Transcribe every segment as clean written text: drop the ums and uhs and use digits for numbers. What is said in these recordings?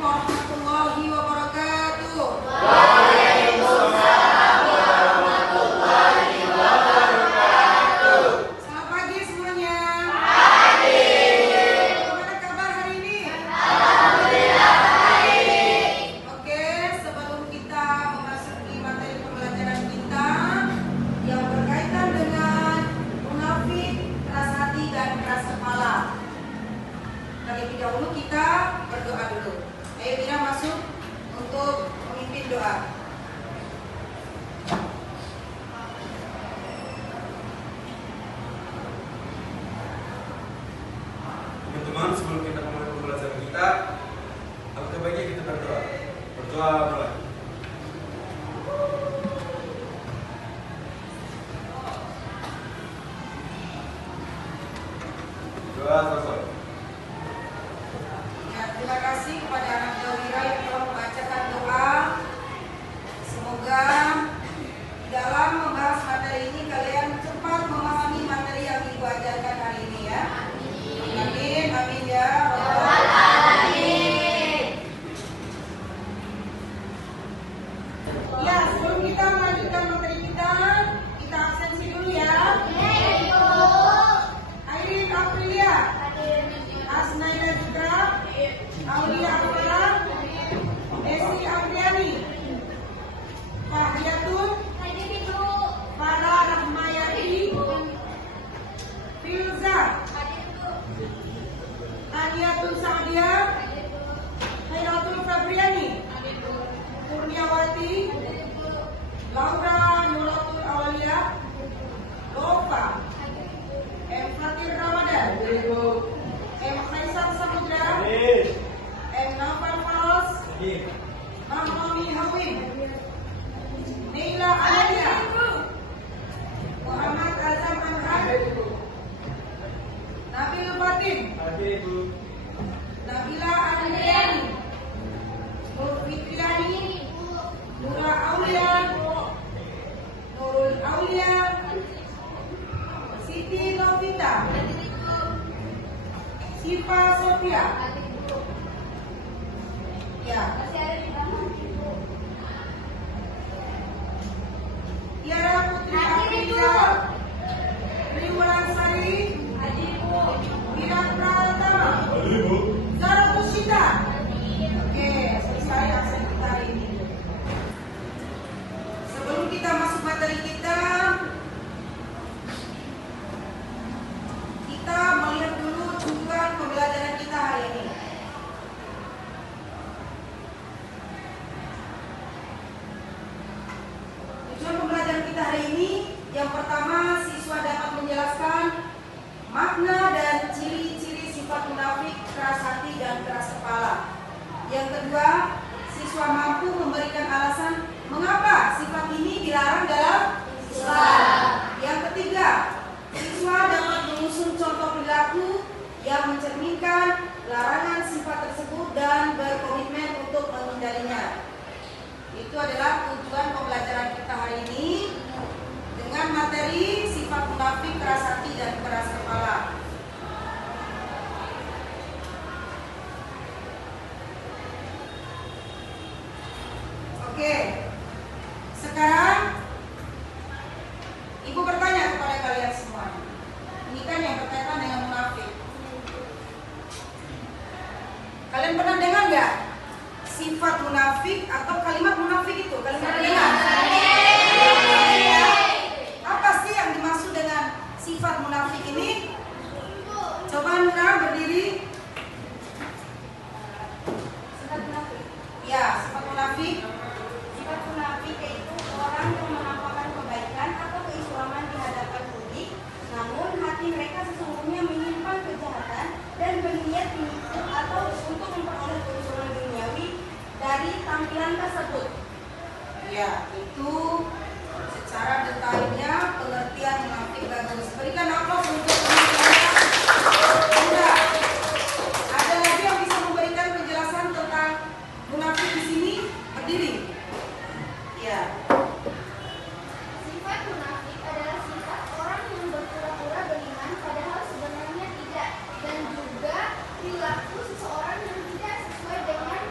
warahmatullahi wabarakatuh. Waalaikumsalam warahmatullahi wabarakatuh. Selamat pagi semuanya. Pagi. Gimana kabar hari ini? Alhamdulillah baik. Oke, sebelum kita memasuki materi pembelajaran kita yang berkaitan dengan munafik, keras hati dan keras kepala, terlebih dahulu kita berdoa dulu. Ayo kita masuk untuk memimpin doa. Teman-teman, sebelum kita mulai pembelajaran kita, alangkah baiknya kita berdoa. Berdoa mulai. Doa selesai. Ya, terima kasih kepada anak Dawira yang telah membacakan doa. Semoga dalam membahas materi ini kalian cepat memahami materi yang Ibu ajarkan hari ini ya. Amin, amin ya Rabbal alamin. Ya, sebelum kita melanjutkan materi kita absensi dulu ya. Airin Aprilia, Asnaila Citra, Aulia Akbara, Desi Apriani, Fahyatun, Farah Rahmayati, Filza, Taniatun Sa'dia, Khairatul Fabriani, Kurniawati, Laura Nuratul Awalia, Lofa, M. Fatir Ramadan, M. Faisal Samudra, M. Nafal Faros, Mahmami Hawim, Neila Alia, Muhammad Azam Anhar, Nabil Fatin, Nabila Andriani, Nur Fitriani, Nura Aulia, Nurul Aulia, Siti Novita, Siva Sofia. Ya. Tiara Putri Afriza, Triwulan Sari, Wira Pratama, Zara Tushita. Oke, selesai absen kita hari ini. Sebelum kita masuk materi kita melihat dulu tujuan pembelajaran kita hari ini. Tujuan pembelajaran kita hari ini, yang pertama, siswa dapat menjelaskan makna dan ciri-ciri sifat munafik, keras hati dan keras kepala. Yang kedua, siswa mampu memberikan alasan mengapa sifat ini dilarang dalam Islam. Yang ketiga, siswa dapat mengusung contoh perilaku yang mencerminkan larangan sifat tersebut dan berkomitmen untuk menghindarinya. Itu adalah tujuan pembelajaran kita hari ini dengan materi sifat munafik, keras hati dan keras kepala. Oke, sekarang Ibu bertanya kepada kalian semua. Ini kan yang berkaitan dengan munafik. Kalian pernah dengar nggak sifat munafik atau kalimat munafik itu? Kalian pernah dengar? Ya. Apa sih yang dimaksud dengan sifat munafik ini? Coba Nura berdiri. Sifat munafik. Ya, sifat munafik. Sifat munafik yaitu orang yang menampakkan kebaikan atau keislaman di hadapan publik, namun hati mereka sesungguhnya menyimpan kejahatan dan berniat menipu atau untuk memperoleh keuntungan duniawi dari tampilan tersebut. Ya, itu secara detailnya pengertian munafik bagus. Berikan aplaus untuk pengertian. Sudah. Ada lagi yang bisa memberikan penjelasan tentang munafik di sini? Berdiri. Ya. Sifat munafik adalah sifat orang yang berpura-pura beriman padahal sebenarnya tidak, dan juga perilaku seseorang yang tidak sesuai dengan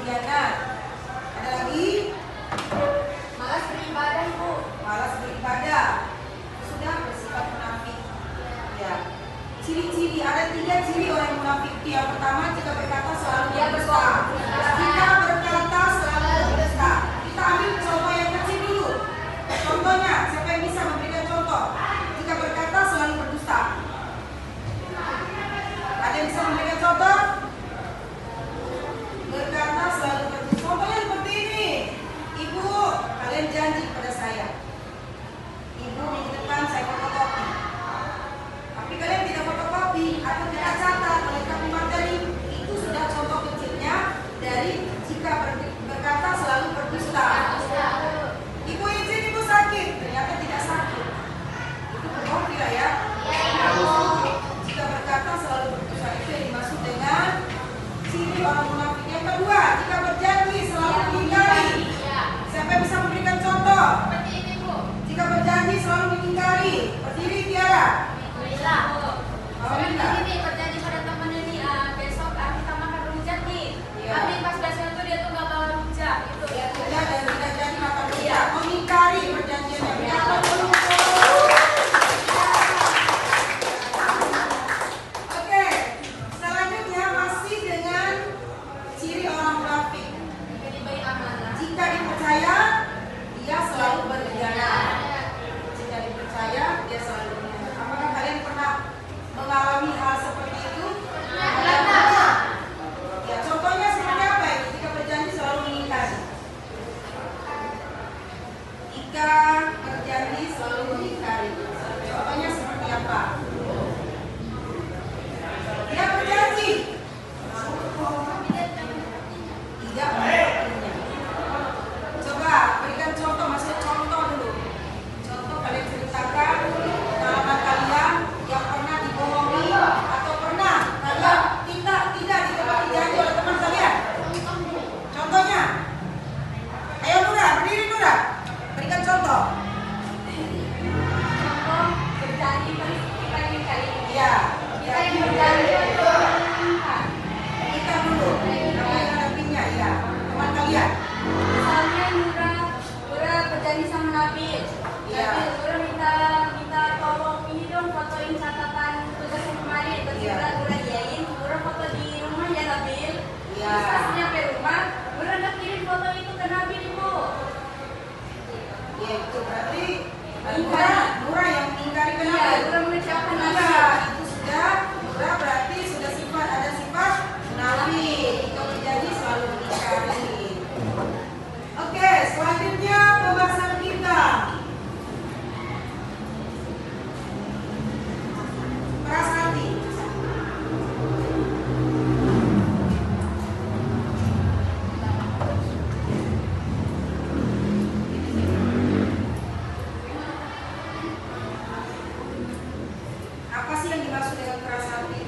berkhianat. Ada lagi? Malas beribadah, Bu. Malas beribadah. Sudah bersifat munafik. Ya. Ciri-ciri, ada 3 ciri orang munafik. Yang pertama, jika berkata selalu berdusta. Jika berkata selalu berdusta. Kita ambil contoh yang kecil dulu. Contohnya, siapa yang bisa memberikan contoh? Jika berkata selalu berdusta. Ada yang bisa memberikan contoh? Berkata selalu berdusta. Contohnya seperti ini. Ibu, kalian janji kepada saya. Ibu minggu depan saya fotokopi. Tapi kalian tidak fotokopi atau tidak catat melengkapi materi. Itu sudah contoh kecilnya dari jika berkata selalu berdusta. Ibu izin ibu sakit, ternyata tidak sakit. Itu berbohong tidak ya? Jika berkata selalu berdusta, itu yang dimaksud dengan ciri orang munafik. Yang kedua, jika berjanji selalu mengingkari. Siapa yang bisa memberikan contoh? Seperti ini, Bu. Jika berjanji selalu mengingkari. Berdiri Tiara. Alhamdulillah. Alhamdulillah. Ini berjanji pada teman ini besok kita makan rujak nih. Iya. Tapi pas besok itu dia tuh nggak bawa rujak. Itu ya. Sudah dan tidak jadi makan rujak. Mengingkari perjanjiannya. Berapa dulu? Oke. Selanjutnya masih dengan ciri orang munafik. Jadi baik amanah. Jika dipercaya, dia selalu berkhianat. Jika dipercaya, dia selalu berkhianat. Apakah kalian pernah mengalami hal seperti itu? Ya, contohnya seperti apa ini? Jika berjanji selalu mengingkari. Jika berjanji selalu mengingkari. Contohnya seperti apa? Dia berjanji tidak melakukannya. Coba berikan contoh, masuk contoh dulu. Contoh kalian ceritakan pengalaman kalian yang pernah dibohongi atau pernah kalian tidak ditepati janji oleh teman kalian. Contohnya, ayo Nura, berdiri Nura, berikan contoh. Contoh berjanji kita ingin kali ini. Iya, Kita yang berjanji itu menginginkan. kita dulu. Kalian ada pinnya, ya. Teman kalian. Misalnya Nura berjanji sama Nabil. Iya. Nura minta tolong ini dong fotoin catatan tugas yang kemarin. Terus Iya. Nura iyain, Nura foto di rumah ya Nabil. Iya. Terus pas nyampe rumah, Nura udah kirim foto itu ke Nabil, Ibu. Ya itu berarti Ingkari. Nura yang mengingkari Iya, kenapa? Nura mengecewakan Nabil. Enggak, itu sudah Nura berarti sudah ada sifat munafik. Jika berjanji selalu mengingkari. Oke, selanjutnya pembahasan kita. Keras hati. Apa sih yang dimaksud dengan keras hati?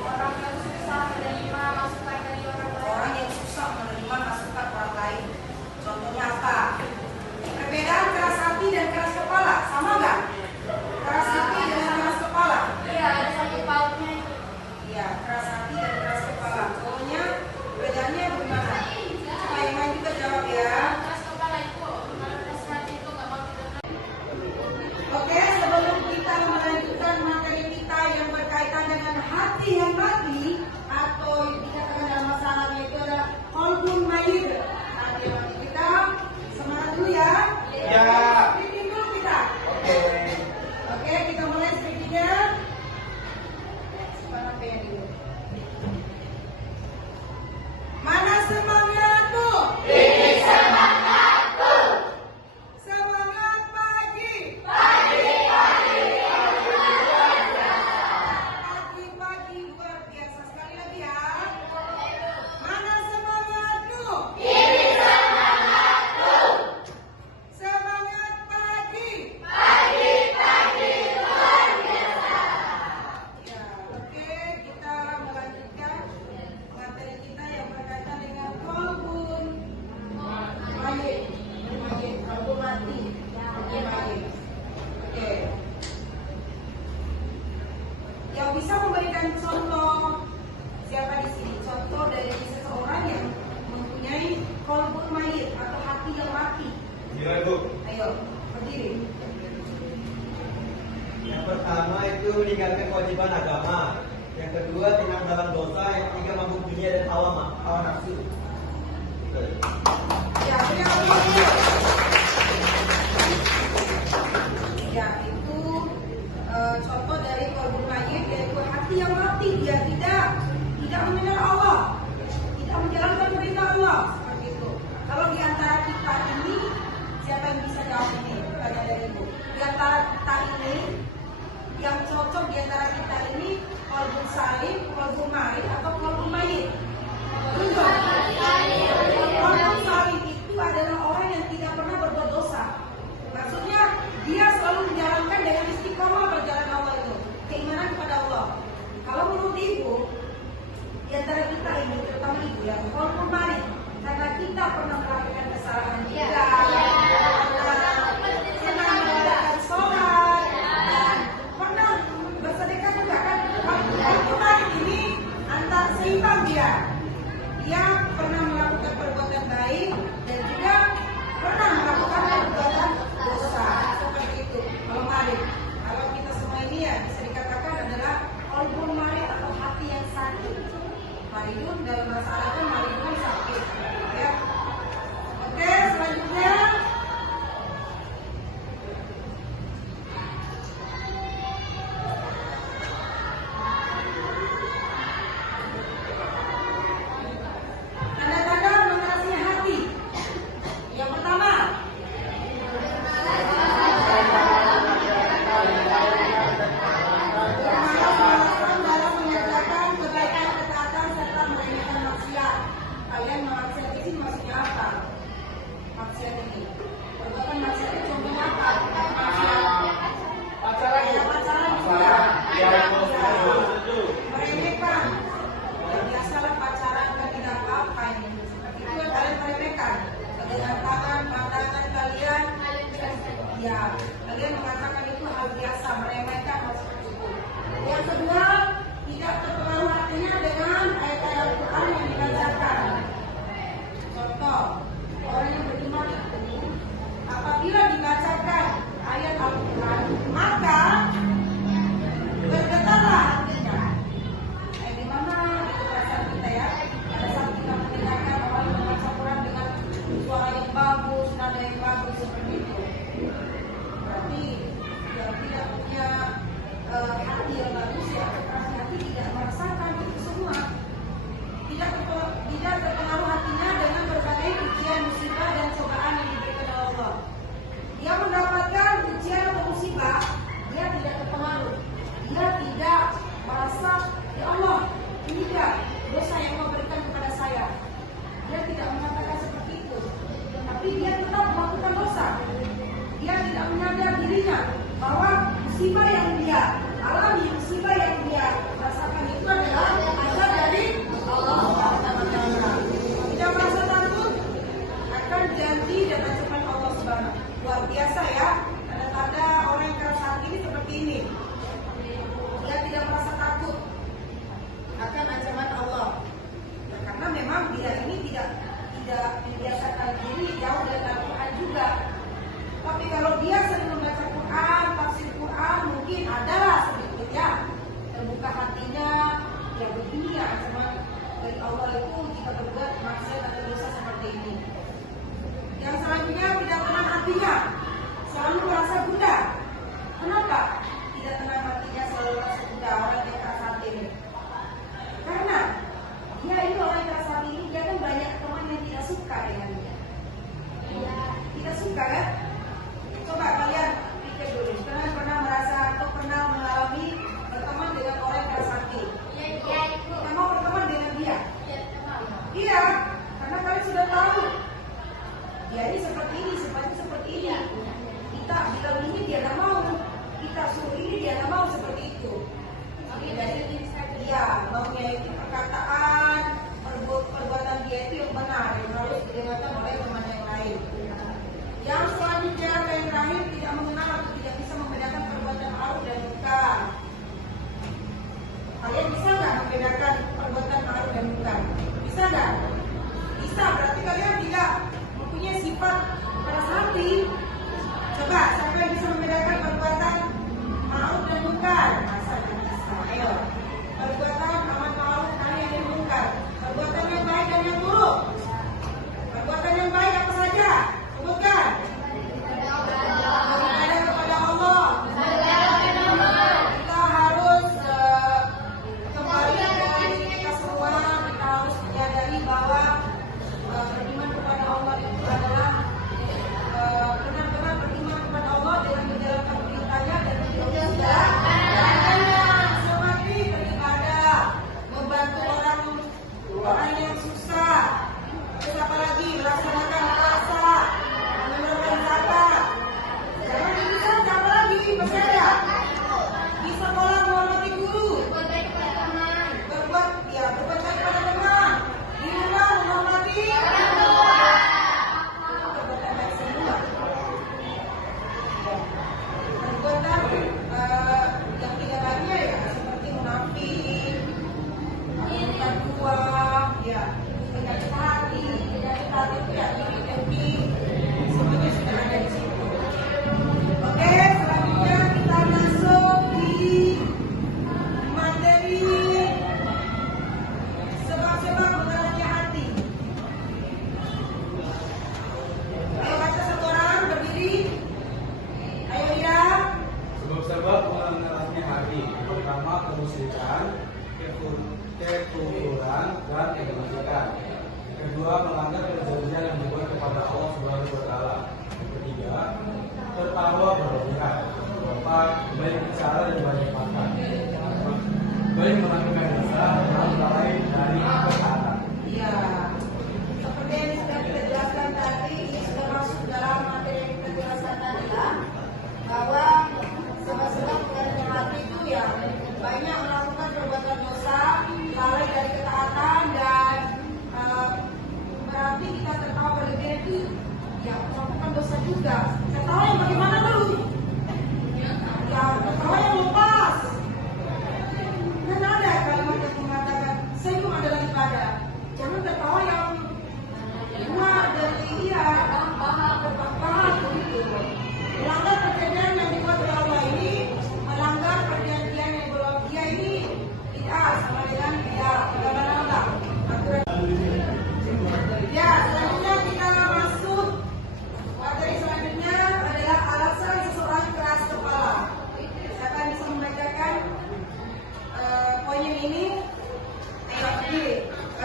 Orang yang susah menerima masukan dari orang lain. Orang yang susah menerima masukan orang lain. Contohnya apa? Perbedaan keras hati dan keras kepala sama nggak? Keras hati dan keras kepala. Iya, ada satu pautnya itu. Iya, keras hati dan keras kepala. Pokoknya bedanya bagaimana? Coba yang lain juga jawab ya. Keras kepala itu. Kalau keras hati itu nggak mau tidur. Oke, sebelum kita melanjutkan materi kita yang berkaitan dengan hati yang mati atau dikatakan dalam bahasa Arabnya itu adalah qalbun mayyit. Hati yang mati kita semangat dulu ya. Ya. Speaking dulu kita. Oke, kita mulai speakingnya. Mana pengen dulu? Mana semangat? meninggalkan kewajiban agama. Yang kedua, tindak dalam dosa. Yang ketiga, mabuk dunia dan hawa nafsu. Ya, ya itu contoh dari qalbul mayyit, yaitu hati yang mati. Dia tidak mengenal Allah, tidak menjalankan perintah Allah, seperti itu. Kalau di antara kita ini, siapa yang bisa jawab ini? Tanya dari Ibu. Di antara kita ini, yang cocok di antara kita ini, qalbul salim, qalbul mayyit, atau qalbul mayyit? Qalbul salim itu adalah orang yang tidak pernah berbuat dosa. Maksudnya dia selalu menjalankan dengan istiqomah berjalan Allah itu, keimanan kepada Allah. Kalau menurut Ibu, di antara kita ini, terutama Ibu ya, qalbul mayyit, karena kita pernah melakukan kesalahan juga, pernah melakukan sholat, dan pernah bersedekah juga kan. Qalbul mayyit ini antar seimbang dia. Dia pernah melakukan perbuatan baik dan juga pernah melakukan perbuatan dosa, seperti itu. Kalau mayyit, kalau kita semua ini ya bisa dikatakan adalah qalbul mayyit atau hati yang sakit. Maridun dalam bahasa Arabnya maridun sakit. Ya. Oke, selanjutnya tanda-tanda mengerasnya hati. Yang pertama, bermalas-malasan dalam mengerjakan kebaikan, ketaatan, serta meremehkan maksiat. Kalian maksiat ini maksudnya apa? Maksiat ini, perbuatan maksiat itu contohnya apa? Maksiat ya, pacaran juga. Meremehkan. Ya, biasalah pacaran kan tidak apa-apa ini. Seperti itu yang kalian meremehkan. Dengan tangan, pandangan kalian, ya, kalian mengatakan itu hal biasa, meremehkan hal seperti itu. Yang kedua, tidak terpengaruh hatinya dengan ayat-ayat Al-Quran yang dibacakan. Contoh, orang yang beriman itu apabila dibacakan ayat Al-Quran, maka bergetarlah hatinya. Di mana itu perasaan kita ya? Pada saat kita mendengarkan orang yang membaca Quran dengan suara yang bagus, nada yang bagus seperti itu. Berarti yang tidak punya hati yang bagus ya, operasi hati tidak merasakan itu semua. Tidak terpengaruh hatinya dengan berbagai ujian, musibah dan cobaan yang diberikan oleh Allah. Dia mendapatkan ujian atau musibah, dia tidak terpengaruh. Dia tidak merasa, ya Allah, ini dia dosa yang Allah berikan kepada saya. Dia tidak mengatakan seperti itu, tapi dia tetap melakukan dosa. Dia tidak menyadar dirinya bahwa musibah yang dia alami, musibah yang dia rasakan itu adalah azab dari Allah. Tidak merasa takut akan janji dan ancaman Allah Subhanahu. Luar biasa ya, tanda-tanda orang yang keras hati ini seperti ini. Dia tidak merasa takut akan ancaman Allah. Karena memang dia ini tidak membiasakan diri jauh dari Al-Quran juga. Tapi kalau dia sering membaca Quran, tafsir Quran, mungkin adalah sedikit ya terbuka hatinya. Ya begini ya ancaman dari Allah itu jika berbuat maksiat atau dosa seperti ini. Yang selanjutnya tidak tenang hatinya, selalu merasa gundah. Kenapa tidak tenang hatinya, selalu merasa gundah orang yang keras hati ini? Karena dia ini orang yang keras hati ini, dia kan banyak teman yang tidak suka dengan dia. Tidak suka kan? Coba kalian pikir dulu, pernah merasa atau pernah mengalami berteman dengan orang yang keras hati? Tidak mau berteman dengan dia? Iya, karena kalian sudah tahu dia ini seperti ini, sifatnya seperti ini. Kita bilang ini dia tidak mau, kita suruh ini dia tidak mau seperti itu. Jadi dari dia maunya itu perkataan, perbuatan dia itu yang benar, yang harus didengarkan oleh teman yang lain. Yang selanjutnya yang terakhir, tidak mengenal atau tidak bisa membedakan perbuatan ma'ruf dan munkar. Kalian bisa nggak membedakan perbuatan ma'ruf dan munkar? Bisa nggak? Bisa, berarti kalian tidak mempunyai sifat keras hati. Coba, siapa yang bisa membedakan perbuatan ma'ruf dan munkar? Nah,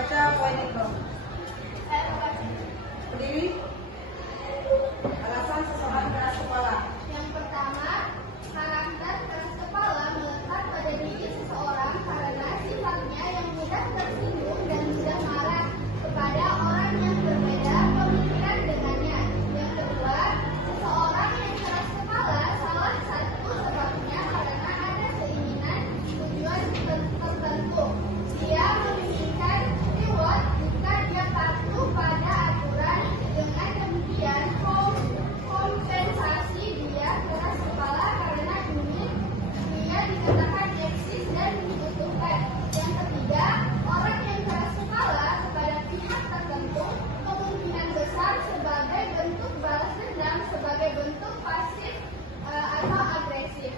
baca poin itu. Berdiri. Alasan seseorang keras kepala. Yang pertama, karakter keras kepala melekat pada diri seseorang karena sifatnya yang mudah tersinggung dan mudah marah kepada orang yang berbeda pemikiran dengannya. Yang kedua, seseorang yang keras kepala salah satu sebabnya karena ada keinginan tujuan tertentu. Dia menginginkan reward jika dia patuh pada aturan. Dengan demikian, kompensasi dia keras kepala karena ingin dia dikatakan eksis dan dibutuhkan. Yang ketiga, orang yang keras kepala kepada pihak tertentu kemungkinan besar sebagai bentuk balas dendam, sebagai bentuk pasif atau agresif.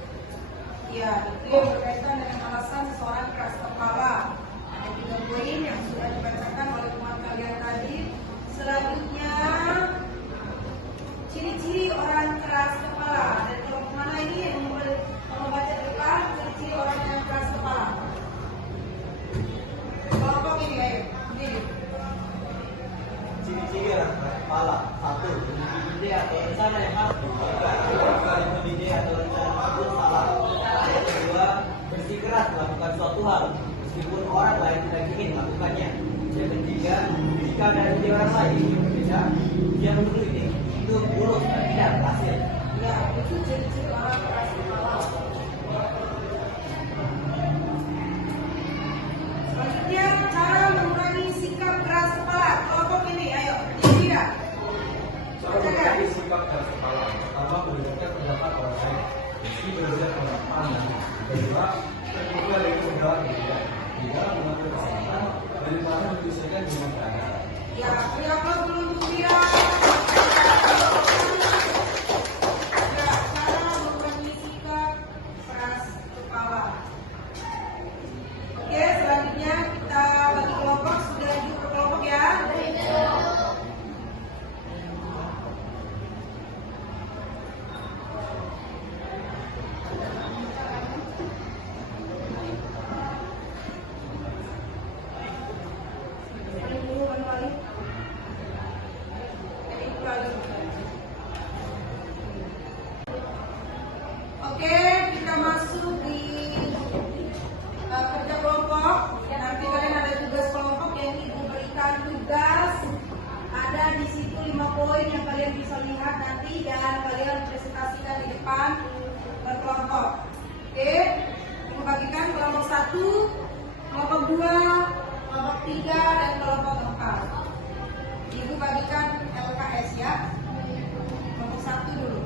Ya, itu yang berkaitan dengan alasan seseorang keras kepala. Ada 3 poin yang sudah dibacakan oleh teman kalian tadi. Selanjutnya, ciri-ciri orang keras kepala. Dari kelompok mana ini yang mau baca depan ciri-ciri orang yang keras kepala? Kelompok ini, ayo. Ini. Ciri-ciri orang keras kepala. 1. Memiliki ide atau rencana yang harus dilakukan. Memiliki ide atau rencana tersebut salah. Yang kedua, bersikeras melakukan suatu hal meskipun orang lain tidak ingin melakukannya. Yang ketiga, jika dari ide orang lain yang berbeda, dia mengkritik itu buruk dan tidak berhasil. Ya, itu ciri-ciri orang keras kepala. Selanjutnya, cara mengurangi sikap keras kepala. Kelompok ini, ayo. Ini tidak. Cara mengurangi sikap keras kepala. Pertama, mendengarkan pendapat orang lain meski berbeda pendapat. Kedua, terbuka dari perbedaan berbeda. Tiga, mengatur kesalahan daripada menyelesaikan dengan keadaan. Ya, beri aplaus dulu untuk Mira. Ya, cara mengurangi sikap keras kepala. Oke, selanjutnya kita bagi kelompok. Sudah lanjut ke kelompok ya. Oke, kita masuk di kerja kelompok. Nanti kalian ada tugas kelompok yang ibu berikan tugas. Ada di situ 5 poin yang kalian bisa lihat nanti dan kalian presentasikan di depan berkelompok. Oke, membagikan kelompok 1, kelompok 2, kelompok 3 dan kelompok 4. Ibu bagikan LKS ya. Kelompok 1 dulu.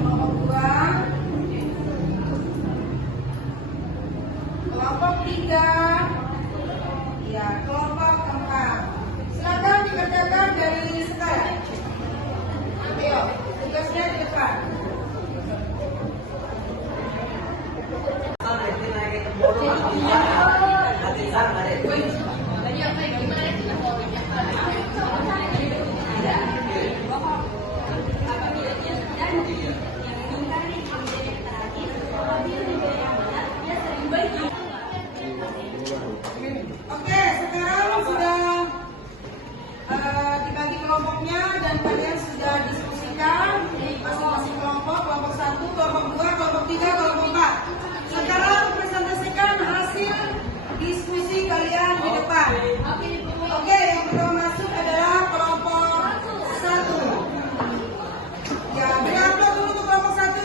Kelompok 2, kelompok 3, ya kelompok 4. Silakan dikerjakan dari sekarang. Ayo, tugasnya di depan. Oke, sekarang sudah dibagi kelompoknya dan kalian sudah diskusikan masing-masing kelompok, kelompok 1, kelompok 2, kelompok 3, kelompok 4. Sekarang presentasikan hasil diskusi kalian di depan. Oke, yang pertama masuk adalah kelompok 1. Ya, beri aplaus dulu untuk kelompok 1.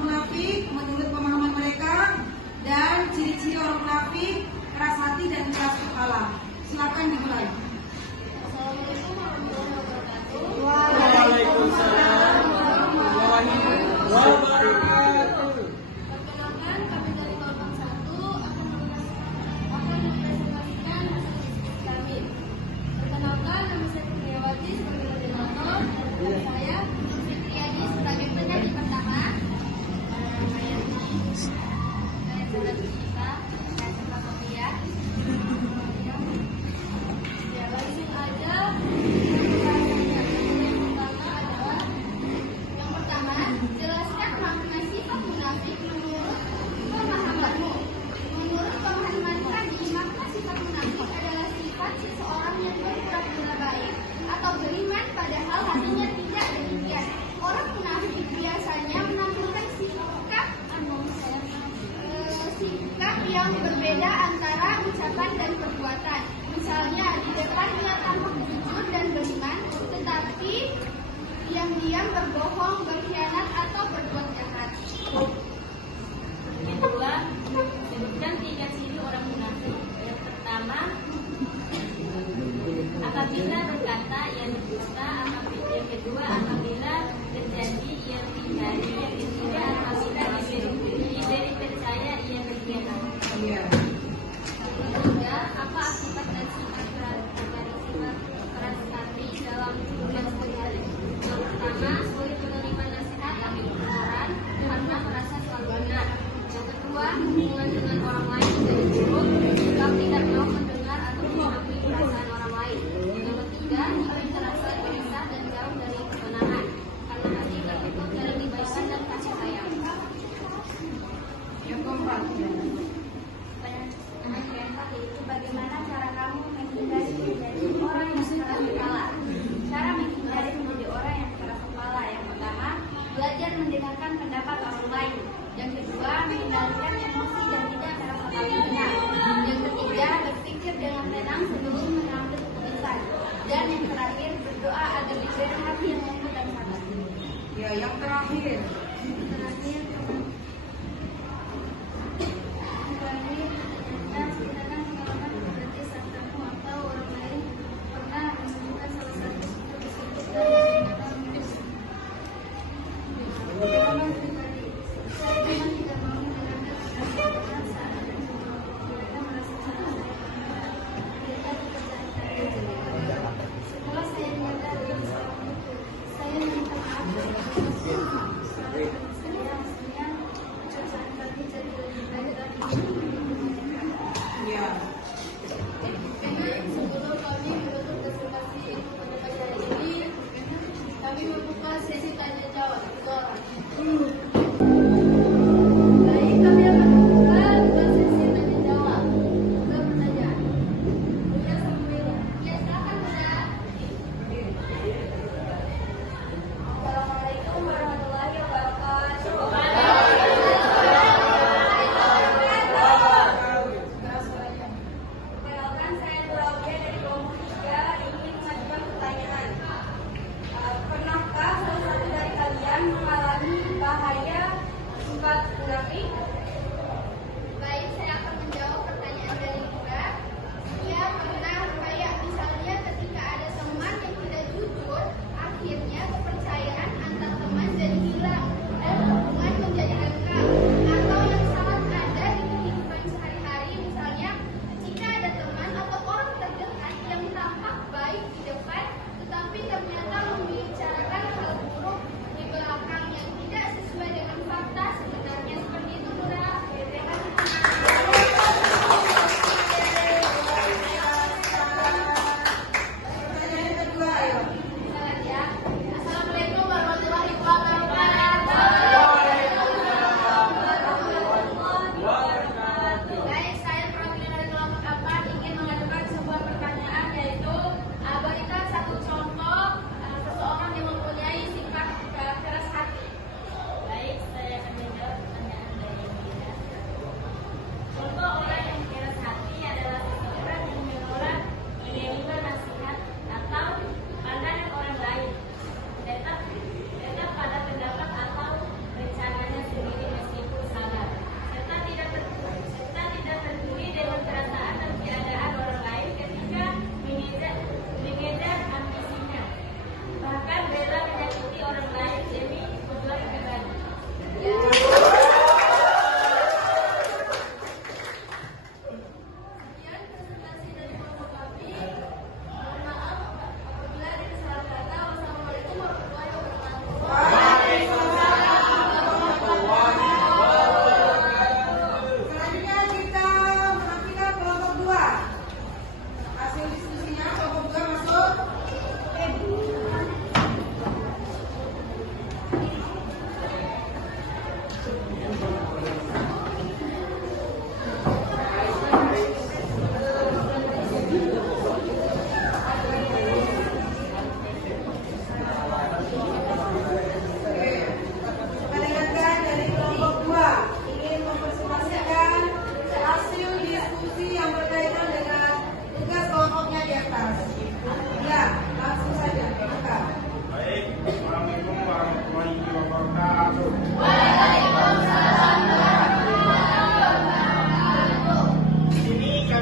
munafik menurut pemahaman mereka, dan ciri-ciri orang munafik keras hati dan keras kepala. Silakan dimulai. Assalamualaikum warahmatullahi wabarakatuh. Waalaikumsalam warahmatullahi wabarakatuh. Perkenalkan, kami dari kelompok 1 akan mempresentasikan hasil diskusi kami. Perkenalkan, nama saya Fitriawati sebagai moderator, dan saya Fitriadi sebagai penyanyi pertama. Saya Sara Cita, saya serta Sofia. Ya, langsung aja. Yang pertama, jelaskan makna sifat munafik menurut pemahamanmu. Menurut pemahaman kami, makna sifat munafik adalah sifat seseorang yang berpura-pura baik atau beriman padahal hatinya tidak demikian. Orang munafik biasanya menampilkan sikap yang berbeda antara ucapan dan perbuatan. Misalnya, di depan dia tampak jujur dan beriman, tetapi diam-diam berbohong, berkhianat, atau berbuat jahat. Kedua, sebutkan 3 ciri orang munafik. Yang pertama, apabila berkata yang berdusta, yang kedua apabila terjadi yang dihindari, yang ketiga apabila diberi percaya ia berkhianat. Iya. Ketiga, apa akibat dan sifat keras hati dalam hubungan sehari-hari? Yang pertama, sulit menerima nasihat dari orang karena merasa selalu benar. Yang kedua, hubungan dengan orang lain menjadi buruk, sikap tidak mau mendengar atau mengakui perasaan orang lain. Yang ketiga, ingin terasa gelisah dan jauh dari kesenangan karena hati tertutup dari kebaikan dan kasih sayang. Yang keempat. Yang keempat yaitu bagaimana cara kamu menghindari menjadi orang yang keras kepala. Cara menghindari menjadi orang yang keras kepala: yang pertama, belajar mendengarkan pendapat orang lain. Yang kedua, mengendalikan emosi dan tidak merasa paling benar. Yang ketiga, berpikir dengan tenang sebelum mengambil keputusan. Dan yang terakhir, berdoa agar diberi hati yang lembut dan sabar. Ya, yang terakhir. Terakhir, kita ceritakan pengalaman berarti saat kamu atau orang lain pernah menunjukkan salah satu sikap tersebut dan pengalaman pribadi. Saya memang tidak mau mendengarkan perasaan saat ada sesuatu. Mereka merasa sangat mereka dipercaya. Setelah saya menyadari saya minta maaf.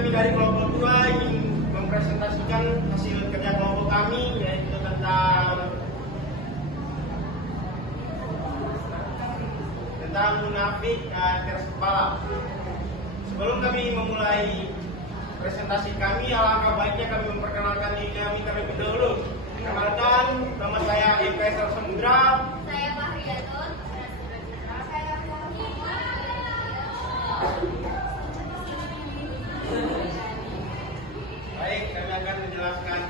Dari kelompok 2 ingin mempresentasikan hasil kerja kelompok kami, yaitu tentang munafik dan keras kepala. Sebelum kami memulai presentasi kami, alangkah baiknya kami memperkenalkan diri kami terlebih dahulu. Perkenalkan, nama saya Eka Samudra. Saya Fahriyatul. Saya Baik, kami akan menjelaskan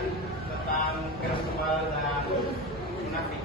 tentang keras kepala dan munafik.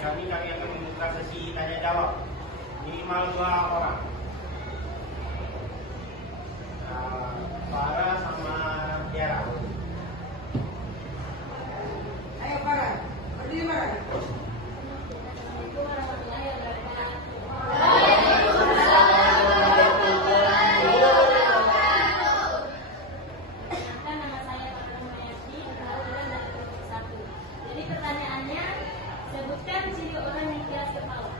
Kami akan membuka sesi tanya jawab minimal 2 orang. Farah sama Tiara. Ayo Farah, berdiri Farah. Nama saya Farah Mayati, berasal dari kelompok 1. Jadi pertanyaannya, sebutkan ciri orang yang keras kepala.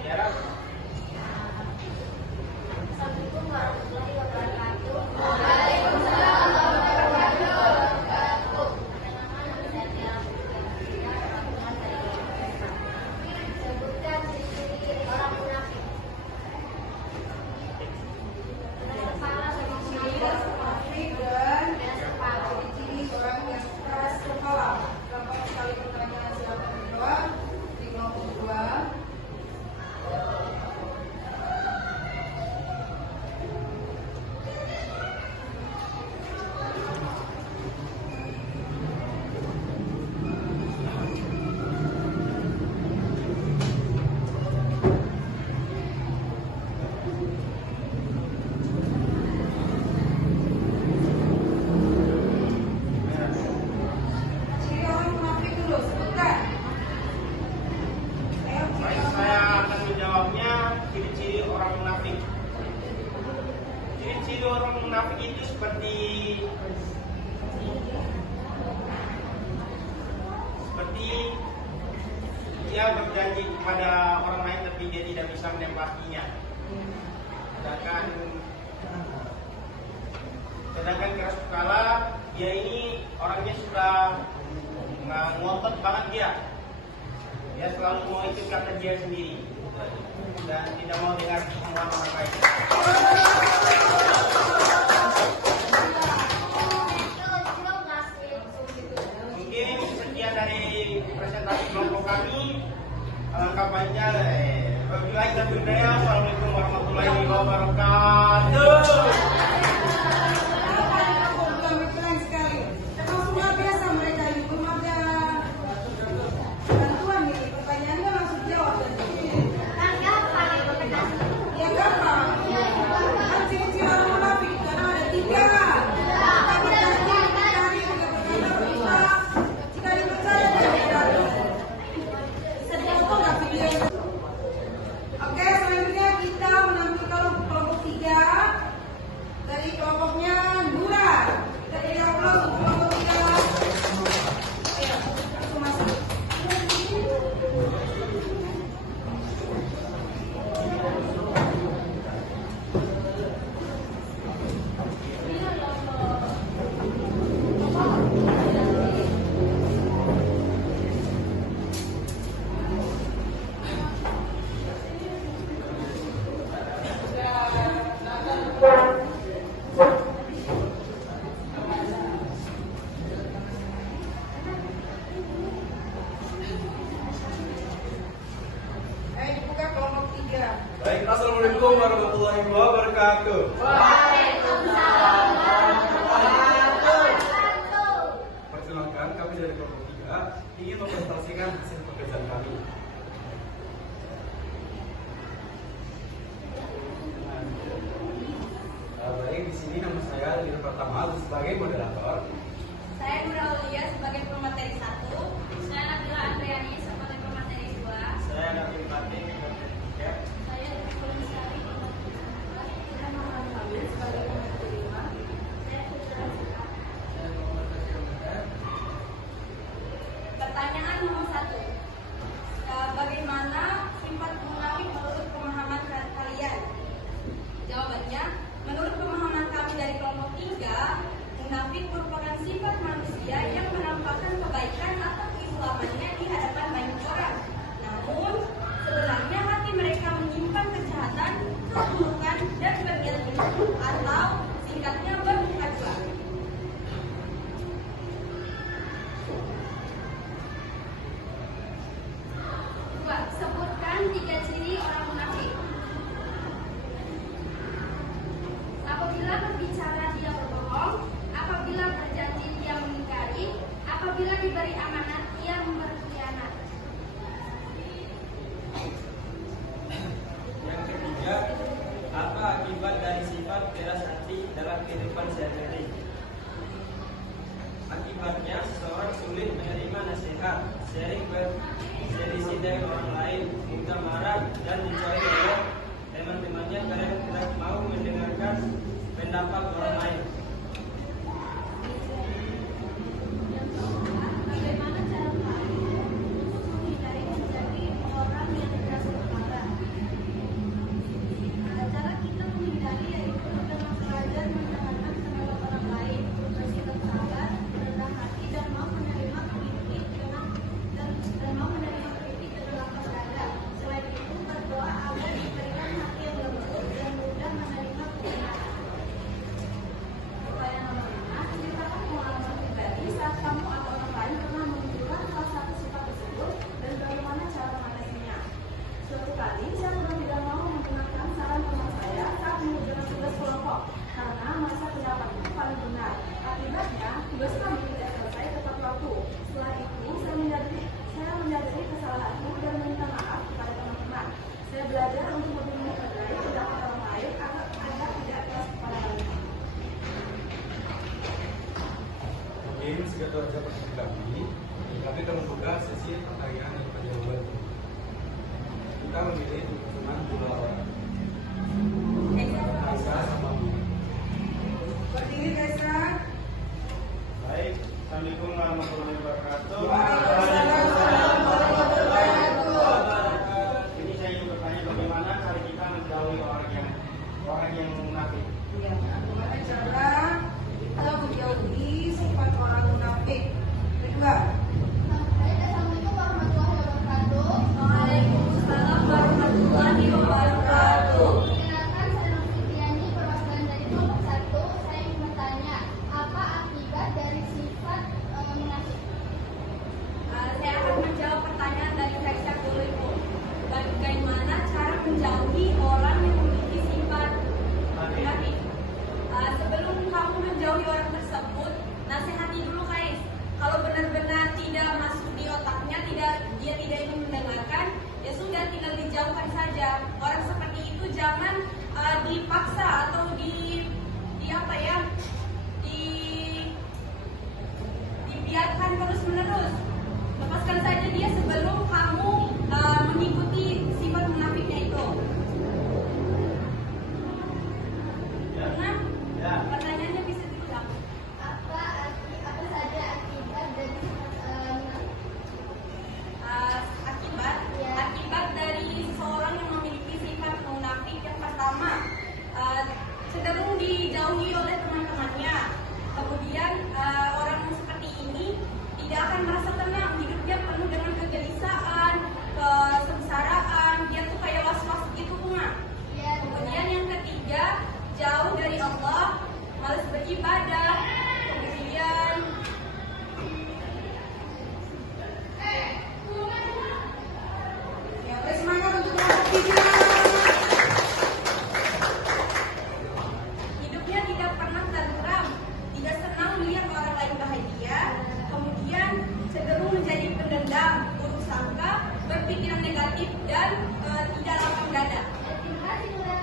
Tiara. Assalamualaikum warahmatullahi wabarakatuh. Sebutkan ciri-ciri orang munafik. Kepala ciri-ciri Munafik dan ciri-ciri orang yang keras kepala. Gampang sekali pertanyaan, silakan dijawab di kelompok 2. Ciri orang munafik dulu, sebutkan. Ayo, Baik, saya akan menjawabnya ciri-ciri orang munafik. Ciri-ciri orang munafik itu seperti dia berjanji kepada orang lain tapi dia tidak bisa menepatinya. Sedangkan keras kepala, dia ini orangnya sudah ngotot banget dia. Dia selalu mau ikut kata dia sendiri dan tidak mau dengar semua orang lain. Mungkin sekian dari presentasi kelompok kami. Alangkah baiknya wabillahi taufiq wal hidayah. Assalamualaikum warahmatullahi wabarakatuh. Keren sekali. Memang luar biasa mereka ini. Belum ada bantuan nih. Pertanyaannya langsung jawab tadi. Ya gampang. Kan ciri-ciri orang munafik karena ada 3. Jika dipercaya dan tidak. Foto nggak video? Oke, selanjutnya kita menampilkan kelompok 3 dari kelompoknya Nura. Kita beri aplaus untuk kelompok 3. Ayo, langsung masuk. Ayo dibuka kelompok 3. Baik, assalamualaikum warahmatullahi wabarakatuh. Perkenalkan, kami dari kelompok 3 ingin mempresentasikan hasil pekerjaan kami. Baik, di sini nama saya Lina Pertama sebagai moderator. Saya Nura Aulia sebagai pemateri 1. Saya Nabila Andriani sebagai pemateri 2. Saya Nabil Fatih. Saya Nurul Sari Saya Muhammad Hamid sebagai pemateri 5. Saya Putra Zika. Pertanyaan nomor 1. Bagaimana sifat munafik menurut pemahaman kalian? Jawabannya, menurut pemahaman kami dari kelompok 3, munafik merupakan sifat manusia yang menampakkan kebaikan atau keislamannya di hadapan banyak orang. Namun, sebenarnya hati mereka menyimpan kejahatan, keburukan, dan berniat buruk atau singkatnya bermuka dua. Sebutkan 3 ciri orang munafik. Apabila berbicara dia berbohong, apabila berjanji dia mengingkari, apabila diberi amanat dia berkhianat. Yang ketiga, apa akibat dari sifat keras hati dalam kehidupan sehari-hari? Akibatnya, seseorang sulit menerima nasihat, sering berselisih dengan orang lain, mudah marah, dan dicari oleh teman-temannya karena tidak mau mendengarkan pendapat orang lain. Yang keempat, bagaimana cara kalian untuk menghindari menjadi orang yang keras kepala? Cara kita menghindari yaitu dengan belajar mendengarkan pendapat orang lain, bersikap sabar, rendah hati, dan mau menerima kritik dan mau menerima kritik dengan lapang dada. Selain itu, berdoa agar diberikan hati yang lembut dan mudah menerima kebenaran. Pertanyaan nomor 5, ceritakan pengalaman pribadi saat kamu atau orang lain pernah menunjukkan salah satu sifat tersebut dan bagaimana cara mengatasinya. Suatu kali, saya sudah tidak mau menggunakan saran teman saya saat mengerjakan tugas kelompok karena merasa pendapatnya paling benar. Akibatnya, tugas kami tidak selesai tepat waktu. Setelah itu, saya menyadari kesalahanku dan meminta maaf kepada teman-teman. Saya belajar untuk lebih menghargai pendapat orang lain agar tidak keras kepada mereka. Mungkin segitu aja pertemuan kami. Kami akan membuka sesi pertanyaan dan penjawaban. Kita memilih cuma 2 orang. Aisyah sama Bu. Berdiri Kaisa. Baik, assalamualaikum warahmatullahi wabarakatuh. Ini saya ingin bertanya bagaimana cara kita menjauhi orang yang munafik. Ya, bagaimana cara kita menjauhi sifat orang munafik? Kedua, tertib dan tidak lapang dada. Terima kasih, Nura.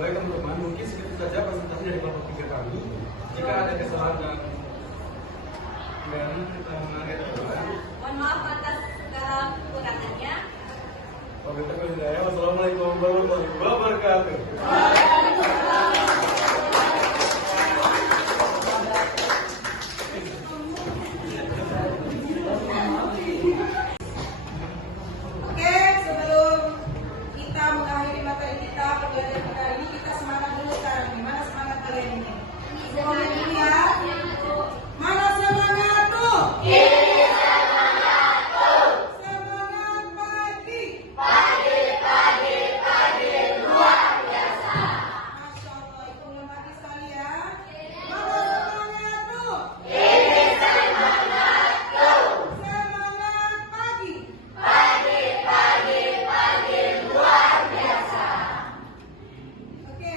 Baik teman-teman, mungkin segitu saja presentasi dari kelompok 3 kami. Jika ada kesalahan dan kita mengakhiri Mohon maaf atas segala kekurangannya. Wassalamualaikum warahmatullahi wabarakatuh. Oke, sebelum kita mengakhiri materi kita pembelajaran kita hari ini, kita semangat dulu sekarang. Gimana semangat kalian ini? Semangat dulu ya. Mana semangat tuh? Semangat pagi. Masya Allah, itu belum pagi sekali ya. Mana semangat tuh? Semangat pagi. Oke.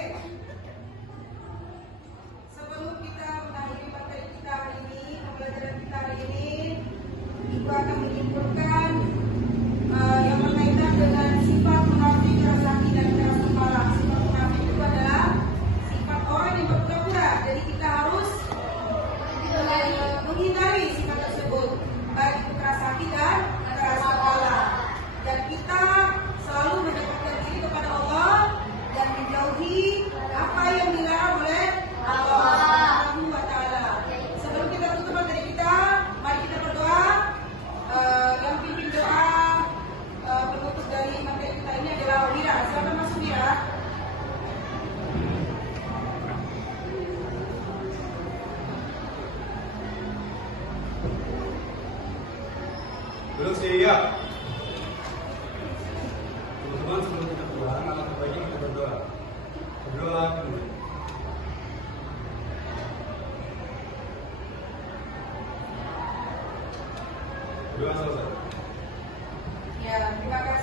Sebelum kita mengakhiri materi kita hari ini, pembelajaran kita hari ini, Ibu akan menyimpulkan yang berkaitan dengan sifat munafik, keras hati dan keras kepala. Sifat munafik itu adalah sifat orang yang berpura-pura. Jadi kita harus menghindari sifat tersebut, baik itu keras hati dan keras kepala. Dan kita selalu mendekatkan diri kepada Allah dan menjauhi apa yang dilarang oleh Allah Subhanahu wa Ta'ala. Sebelum kita tutup materi kita, mari kita berdoa. Yang pimpin doa penutup dari materi kita ini adalah Wira. Silakan masuk Wira. Belum siap. Teman-teman, sebelum kita pulang, alangkah baiknya kita berdoa. Berdoa dulu. Berdoa selesai. Ya, terima kasih.